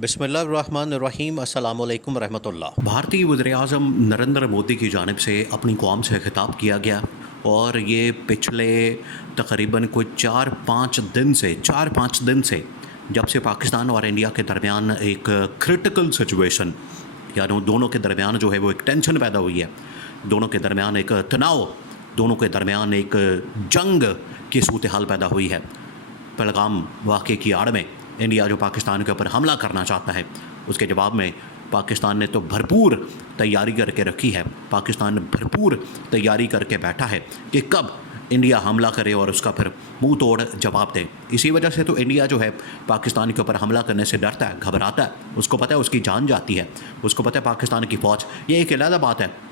बिस्मिल्लाहिर्रहमानिर्रहीम अस्सलामु अलैकुम रहमतुल्लाह। भारतीय वज़ीर-ए-आज़म नरेंद्र मोदी की जानिब से अपनी कौम से खिताब किया गया और ये पिछले तकरीबन कोई 4-5 दिन से जब से पाकिस्तान और इंडिया के दरमियान एक क्रिटिकल सिचुएशन यानी दोनों के दरमियान जो है वो एक टेंशन पैदा हुई है, दोनों के दरमियान एक तनाव, दोनों के दरमियान एक जंग की सूरत हाल पैदा हुई है। पहलगाम वाक़े की आड़ में इंडिया जो पाकिस्तान के ऊपर हमला करना चाहता है, उसके जवाब में पाकिस्तान ने तो भरपूर तैयारी करके रखी है। पाकिस्तान भरपूर तैयारी करके बैठा है कि कब इंडिया हमला करे और उसका फिर मुंह तोड़ जवाब दे। इसी वजह से तो इंडिया जो है पाकिस्तान के ऊपर हमला करने से डरता है, घबराता है। उसको पता है उसकी जान जाती है, उसको पता है पाकिस्तान की फ़ौज। ये एक अलग बात है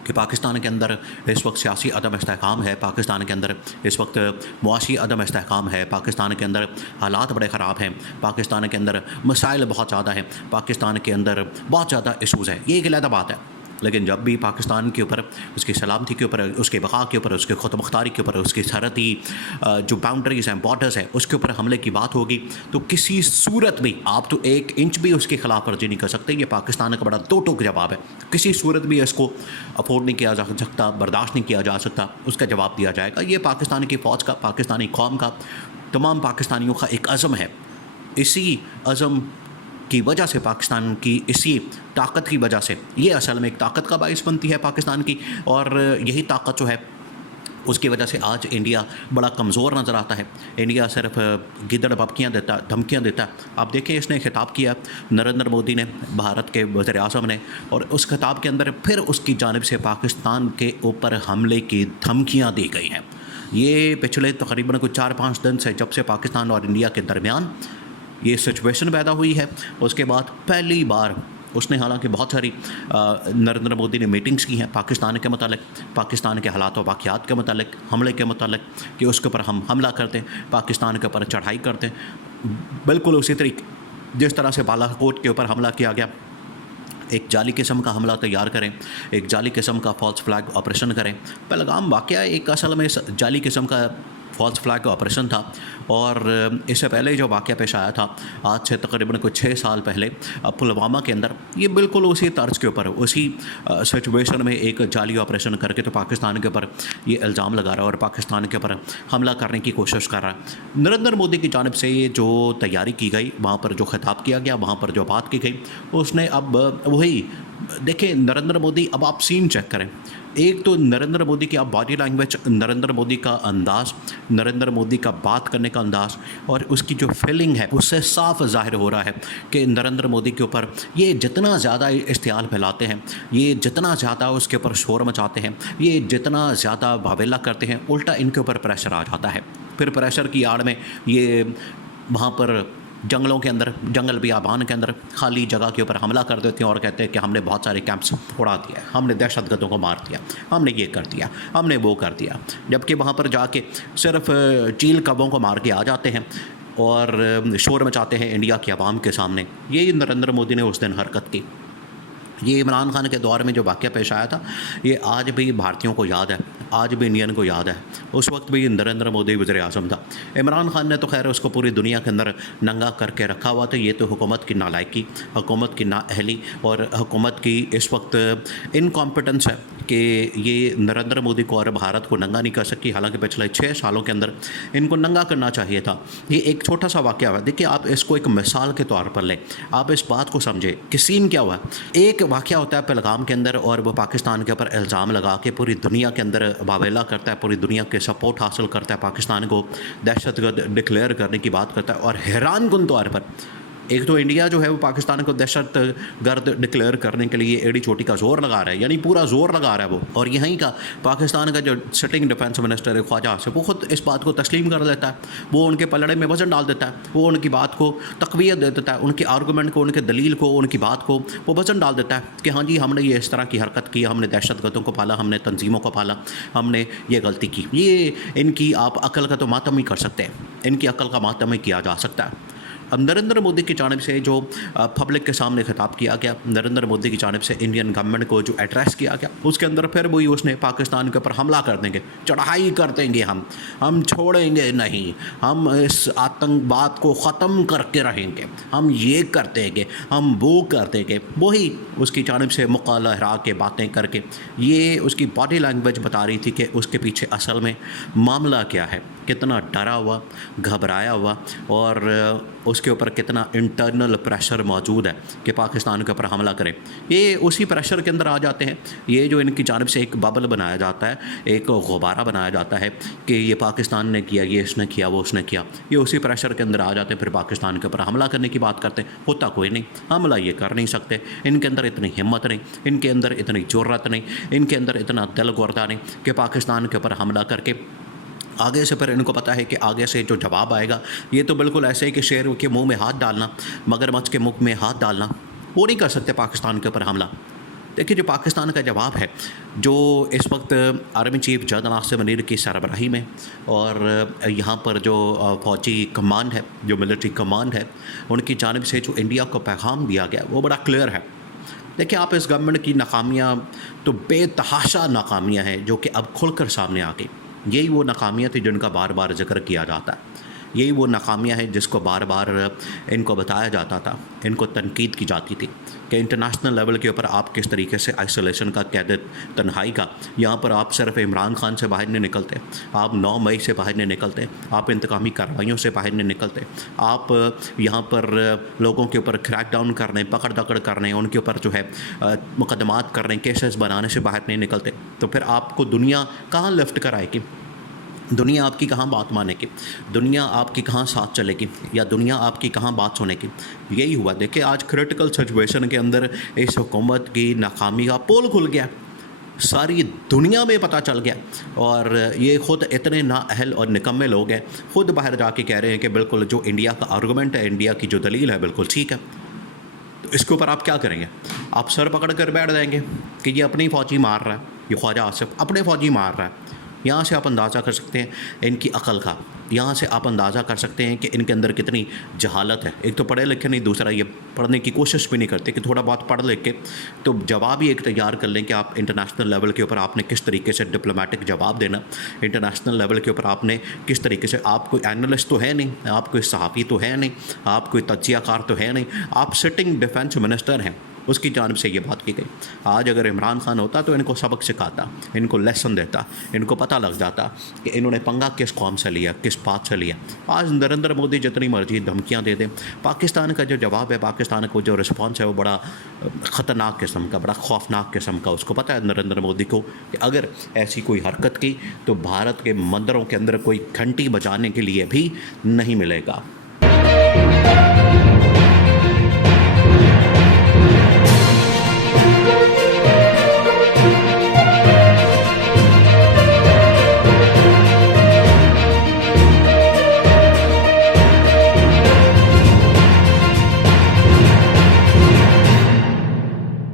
कि पाकिस्तान के अंदर इस वक्त सियासी अदम इस्तेहकाम है, पाकिस्तान के अंदर इस वक्त मुआशी अदम इस्तेहकाम है, पाकिस्तान के अंदर हालात बड़े ख़राब हैं, पाकिस्तान के अंदर मसाइल बहुत ज़्यादा हैं, पाकिस्तान के अंदर बहुत ज़्यादा इशूज़ हैं। ये एक अलग बात है। लेकिन जब भी पाकिस्तान के ऊपर, उसकी सलामती के ऊपर, उसके बक़ा के ऊपर, उसके ख़ुद मुख्तारी के ऊपर, उसकी सरहदी जो बाउंड्रीज़ हैं, बॉर्डर्स हैं, उसके ऊपर हमले की बात होगी तो किसी सूरत में आप तो 1 इंच भी उसकी खिलाफ वर्जी नहीं कर सकते। ये पाकिस्तान का बड़ा दो टूक जवाब है। किसी सूरत भी इसको अफोर्ड नहीं किया जा सकता, बर्दाश्त नहीं किया जा सकता, उसका जवाब दिया जाएगा। ये पाकिस्तान की फ़ौज का, पाकिस्तानी कौम का, तमाम पाकिस्तानियों का एक अज़म है। इसी अज़म की वजह से, पाकिस्तान की इसी ताकत की वजह से ये असल में एक ताकत का बाइस बनती है पाकिस्तान की। और यही ताकत जो है उसकी वजह से आज इंडिया बड़ा कमज़ोर नज़र आता है। इंडिया सिर्फ गिदड़ बपकियाँ देता, धमकियाँ देता। आप देखें, इसने खिताब किया नरेंद्र मोदी ने, भारत के वज़ीर-ए-आज़म ने, और उस खिताब के अंदर फिर उसकी जानिब से पाकिस्तान के ऊपर हमले की धमकियाँ दी गई हैं। ये पिछले तकरीबन कोई 4-5 दिन से, जब से पाकिस्तान और इंडिया के दरमियान ये सिचुएशन पैदा हुई है, उसके बाद पहली बार उसने, हालांकि बहुत सारी नरेंद्र मोदी ने मीटिंग्स की हैं पाकिस्तान के मतलब, पाकिस्तान के हालात व वाक़यात के मतलब, हमले के मतलब, कि उसके ऊपर हम हमला करते हैं, पाकिस्तान के ऊपर चढ़ाई करते हैं। बिल्कुल उसी तरीके जिस तरह से बालाकोट के ऊपर हमला किया गया, एक जाली किस्म का हमला तैयार करें, एक जाली किस्म का फॉल्स फ्लैग ऑपरेशन करें। पहलगाम वाक़या एक असल में जाली किस्म का फॉल्स फ्लैग ऑपरेशन था। और इससे पहले जो वाक़या पेश आया था आज से तकरीबन कुछ 6 साल पहले पुलवामा के अंदर, ये बिल्कुल उसी तर्ज के ऊपर, उसी सिचुएशन में एक जाली ऑपरेशन करके तो पाकिस्तान के ऊपर ये इल्ज़ाम लगा रहा है और पाकिस्तान के ऊपर हमला करने की कोशिश कर रहा है। नरेंद्र मोदी की जानिब से ये जो तैयारी की गई, वहाँ पर जो खिताब किया गया, वहाँ पर जो बात की गई, उसने अब वही देखें नरेंद्र मोदी, अब आप सीन चेक करें। एक तो नरेंद्र मोदी की आप बॉडी लैंग्वेज, नरेंद्र मोदी का अंदाज़, नरेंद्र मोदी का बात करने का अंदाज़ और उसकी जो फीलिंग है, उससे साफ ज़ाहिर हो रहा है कि नरेंद्र मोदी के ऊपर ये जितना ज़्यादा इश्तियाल फैलाते हैं, ये जितना ज़्यादा उसके ऊपर शोर मचाते हैं, ये जितना ज़्यादा वावेला करते हैं, उल्टा इनके ऊपर प्रेशर आ जाता है। फिर प्रेशर की आड़ में ये वहाँ पर जंगलों के अंदर, जंगल बियाबान के अंदर खाली जगह के ऊपर हमला कर देते हैं और कहते हैं कि हमने बहुत सारे कैंप्स उड़ा दिया, हमने दहशतगर्दों को मार दिया, हमने ये कर दिया, हमने वो कर दिया। जबकि वहाँ पर जाके सिर्फ चील कौवों को मार के आ जाते हैं और शोर मचाते हैं इंडिया की आवाम के सामने। ये नरेंद्र मोदी ने उस दिन हरकत की। ये इमरान खान के दौर में जो वाक़या पेश आया था, ये आज भी भारतीयों को याद है, आज भी इंडियन को याद है। उस वक्त भी नरेंद्र मोदी वज़ीर-ए-आज़म था। इमरान खान ने तो खैर उसको पूरी दुनिया के अंदर नंगा करके रखा हुआ था। ये तो हुकूमत की नालायकी, हुकूमत की नाअहली और हुकूमत की इस वक्त इनकॉम्पिटेंस है कि ये नरेंद्र मोदी को और भारत को नंगा नहीं कर सकी। हालांकि पिछले 6 सालों के अंदर इनको नंगा करना चाहिए था। ये एक छोटा सा वाक़या है, देखिए आप इसको एक मिसाल के तौर पर लें, आप इस बात को समझें कि सीन क्या हुआ। एक वाक़या होता है पहलगाम के अंदर और वो पाकिस्तान के ऊपर इल्ज़ाम लगा के पूरी दुनिया के अंदर वावेला करता है, पूरी दुनिया के सपोर्ट हासिल करता है, पाकिस्तान को दहशतगर्द डिक्लेयर करने की बात करता है। और हैरानकुन तौर पर एक तो इंडिया जो है वो पाकिस्तान को दहशतगर्द डिक्लेयर करने के लिए एड़ी चोटी का जोर लगा रहा है, यानी पूरा जोर लगा रहा है वो। और यहीं का पाकिस्तान का जो सिटिंग डिफेंस मिनिस्टर है ख्वाजा आसिफ, वो खुद इस बात को तस्लीम कर लेता है, वो उनके पलड़े में वजन डाल देता है, वो उनकी बात को तक़वियत दे देता है, उनके आर्गूमेंट को, उनके दलील को, उनकी बात को वो वजन डाल देता है कि हाँ जी हमने ये इस तरह की हरकत की, हमने दहशतगर्दों को पाला, हमने तंजीमों को पाला, हमने ये गलती की। ये इनकी आप अकल का तो मातम ही कर सकते हैं, इनकी अकल का मातम ही किया जा सकता है। अब नरेंद्र मोदी की जानिब से जो पब्लिक के सामने खिताब किया गया, नरेंद्र मोदी की जानिब से इंडियन गवर्नमेंट को जो एड्रेस किया गया, उसके अंदर फिर वही उसने पाकिस्तान के ऊपर हमला कर देंगे, चढ़ाई कर देंगे, हम छोड़ेंगे नहीं, हम इस आतंकवाद को ख़त्म करके रहेंगे, हम ये कर देंगे, हम वो कर देंगे, वही उसकी जानिब से मुक्का लहरा के बातें करके ये उसकी बॉडी लैंग्वेज बता रही थी कि उसके पीछे असल में मामला क्या है, कितना डरा हुआ, घबराया हुआ और उसके ऊपर कितना इंटरनल प्रेशर मौजूद है कि पाकिस्तान के ऊपर हमला करें। ये उसी प्रेशर के अंदर आ जाते हैं। ये जो इनकी जानिब से एक बबल बनाया जाता है, एक गुब्बारा बनाया जाता है कि ये पाकिस्तान ने किया, ये इसने किया, वो उसने किया, ये उसी प्रेशर के अंदर आ जाते हैं। फिर पाकिस्तान के ऊपर हमला करने की बात करते हैं, होता कोई नहीं, हमला ये कर नहीं सकते, इनके अंदर इतनी हिम्मत नहीं, इनके अंदर इतनी ज़रूरत नहीं, इनके अंदर इतना दिल गुर्दा नहीं कि पाकिस्तान के ऊपर हमला करके आगे से फिर इनको पता है कि आगे से जो जवाब आएगा ये तो बिल्कुल ऐसे ही कि शेर के मुंह में हाथ डालना, मगरमच्छ के मुंह में हाथ डालना, वो नहीं कर सकते पाकिस्तान के ऊपर हमला। देखिए जो पाकिस्तान का जवाब है, जो इस वक्त army chief general Asim Munir की सरबराही में और यहाँ पर जो फौजी कमांड है, जो मिलिट्री कमांड है, उनकी जानिब से जो इंडिया को पैगाम दिया गया वो बड़ा क्लियर है। देखिए आप इस गवर्नमेंट की नाकामियाँ तो बेतहाशा नाकामियाँ हैं जो कि अब खुलकर सामने आ गई। यही वो नाकामियाँ थी जिनका बार बार जिक्र किया जाता है, यही वो नाकामियाँ हैं जिसको बार बार इनको बताया जाता था, इनको तनकीद की जाती थी कि इंटरनेशनल लेवल के ऊपर आप किस तरीके से आइसोलेशन का, कैद तन्हाई का, यहाँ पर आप सिर्फ इमरान खान से बाहर नहीं निकलते, आप 9 मई से बाहर नहीं निकलते, आप इंतकामी कार्रवाइयों से बाहर नहीं निकलते, आप यहाँ पर लोगों के ऊपर क्रैक डाउन करने, पकड़ दकड़ करने, उनके ऊपर जो है मुकदमात करने, केसेस बनाने से बाहर नहीं निकलते, तो फिर आपको दुनिया कहाँ लिफ्ट कराएगी, दुनिया आपकी कहाँ बात मानेगी, दुनिया आपकी कहाँ साथ चलेगी, या दुनिया आपकी कहाँ बात सुनेगी। यही हुआ। देखिए आज क्रिटिकल सिचुएशन के अंदर इस हुकूमत की नाकामी का पोल खुल गया, सारी दुनिया में पता चल गया, और ये ख़ुद इतने नाअहल और निकम्मे लोग हैं, ख़ुद बाहर जाके कह रहे हैं कि बिल्कुल जो इंडिया का आर्गूमेंट है, इंडिया की जो दलील है, बिल्कुल ठीक है। तो इसके ऊपर आप क्या करेंगे? आप सर पकड़ कर बैठ जाएंगे कि ये अपनी फ़ौजी मार रहा है, ये ख्वाजा आसिफ अपने फ़ौजी मार रहा है। यहाँ से आप अंदाज़ा कर सकते हैं इनकी अकल का, यहाँ से आप अंदाज़ा कर सकते हैं कि इनके अंदर कितनी जहालत है। एक तो पढ़े लिखे नहीं, दूसरा ये पढ़ने की कोशिश भी नहीं करते कि थोड़ा बहुत पढ़ लिख के तो जवाब ही एक तैयार कर लें कि आप इंटरनेशनल लेवल के ऊपर आपने किस तरीके से डिप्लोमेटिक जवाब देना, इंटरनेशनल लेवल के ऊपर आपने किस तरीके से, आप कोई एनालिस्ट तो है नहीं, आप कोई सहाफ़ी तो है नहीं, आप कोई तज्जियाकार तो है नहीं, आप सिटिंग डिफेंस मिनिस्टर हैं, उसकी जानिब से ये बात की गई। आज अगर इमरान खान होता तो इनको सबक सिखाता, इनको लेसन देता, इनको पता लग जाता कि इन्होंने पंगा किस कौम से लिया, किस बात से लिया। आज नरेंद्र मोदी जितनी मर्जी धमकियां दे दें, पाकिस्तान का जो जवाब है, पाकिस्तान को जो रिस्पॉन्स है वो बड़ा ख़तरनाक किस्म का, बड़ा खौफनाक किस्म का। उसको पता है नरेंद्र मोदी को कि अगर ऐसी कोई हरकत की तो भारत के मंदिरों के अंदर कोई घंटी बजाने के लिए भी नहीं मिलेगा।